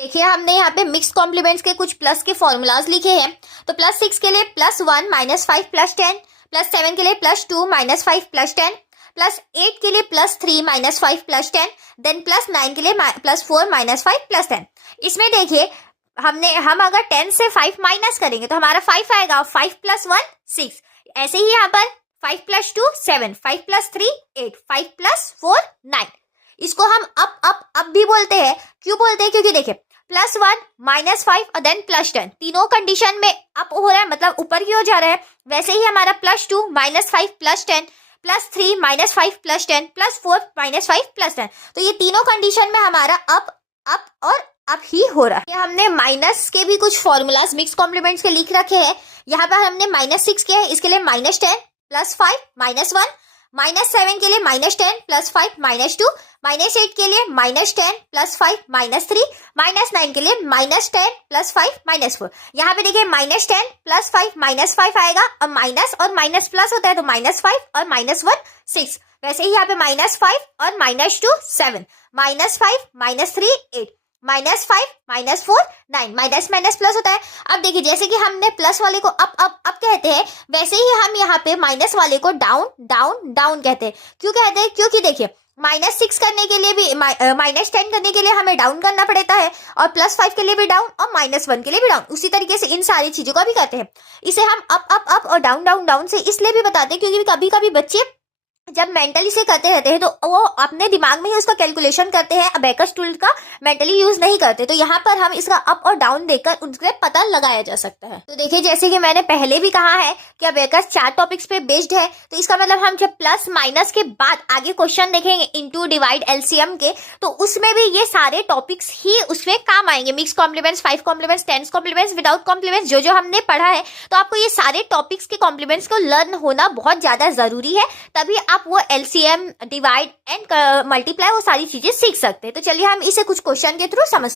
देखिए हमने यहाँ पे मिक्स कॉम्प्लीमेंट्स के कुछ प्लस के फॉर्मूलाज लिखे हैं। तो +6 के लिए +1 -5 +10, +7 के लिए +2 -5 +10, +8 के लिए +3 -5 +10, देन +9 के लिए +4 -5 +10। इसमें देखिए हम अगर 10 से 5 माइनस करेंगे तो हमारा 5 आएगा। 5 + 1 6। ऐसे ही यहाँ पर 5 + 2 7, 5 + 3 8, 5 + 4 9। इसको हम अप भी बोलते हैं। क्यों बोलते हैं? क्योंकि देखिए +1 -5 और देन +10 तीनों कंडीशन में अप हो रहा है, मतलब ऊपर की ओर जा रहा है। वैसे ही हमारा +2 -5 +10, +3 -5 +10, +4 -5 +10, तो ये तीनों कंडीशन में हमारा अप और अप ही हो रहा है। हमने माइनस के भी कुछ फॉर्मूलाज मिक्स कॉम्प्लीमेंट्स के लिख रखे हैं। यहाँ पर हमने -6 किया है, इसके लिए -10 +5 -1, -7 के लिए -10 +5 -2, -8 के लिए -10 +5 -3, -9 के लिए -10 +5 -4। यहाँ पे देखिए -10 +5 -5 आएगा, और माइनस और माइनस प्लस होता है तो -5 और -1 6। वैसे ही यहाँ पे -5 और -2 7, -5 -3 8, -5 -4 9, माइनस माइनस प्लस होता है। अब देखिए जैसे कि हमने प्लस वाले को अप कहते हैं, वैसे ही हम यहाँ पे माइनस वाले को डाउन डाउन डाउन कहते हैं। क्यों कहते हैं? क्योंकि देखिए -6 करने के लिए भी -10 करने के लिए हमें डाउन करना पड़ता है, और +5 के लिए भी डाउन, और -1 के लिए भी डाउन। उसी तरीके से इन सारी चीजों का भी करते हैं। इसे हम अप और डाउन डाउन डाउन से इसलिए भी बताते हैं क्योंकि कभी कभी बच्चे जब मेंटली से करते रहते हैं तो वो अपने दिमाग में ही उसका कैलकुलेशन करते हैं, अबेकस टूल का मेंटली यूज नहीं करते। तो यहाँ पर हम इसका अप और डाउन देकर उनसे पता लगाया जा सकता है। तो देखिए जैसे कि मैंने पहले भी कहा है कि अबेकस 4 टॉपिक्स पे बेस्ड है, तो इसका मतलब हम जब प्लस माइनस के बाद आगे क्वेश्चन देखेंगे इंटू डिवाइड एलसीएम के, तो उसमें भी ये सारे टॉपिक्स ही उसमें काम आएंगे। Mix complements, 5 complements, 10 complements, without complements, जो हमने पढ़ा है। तो आपको ये सारे टॉपिक्स के कॉम्प्लीमेंट्स को लर्न होना बहुत ज्यादा जरूरी है, तभी आप वो एलसीएम, डिवाइड एंड मल्टीप्लाई वो सारी चीजें सीख सकते हैं। तो चलिए हम इसे कुछ क्वेश्चन के थ्रू समझ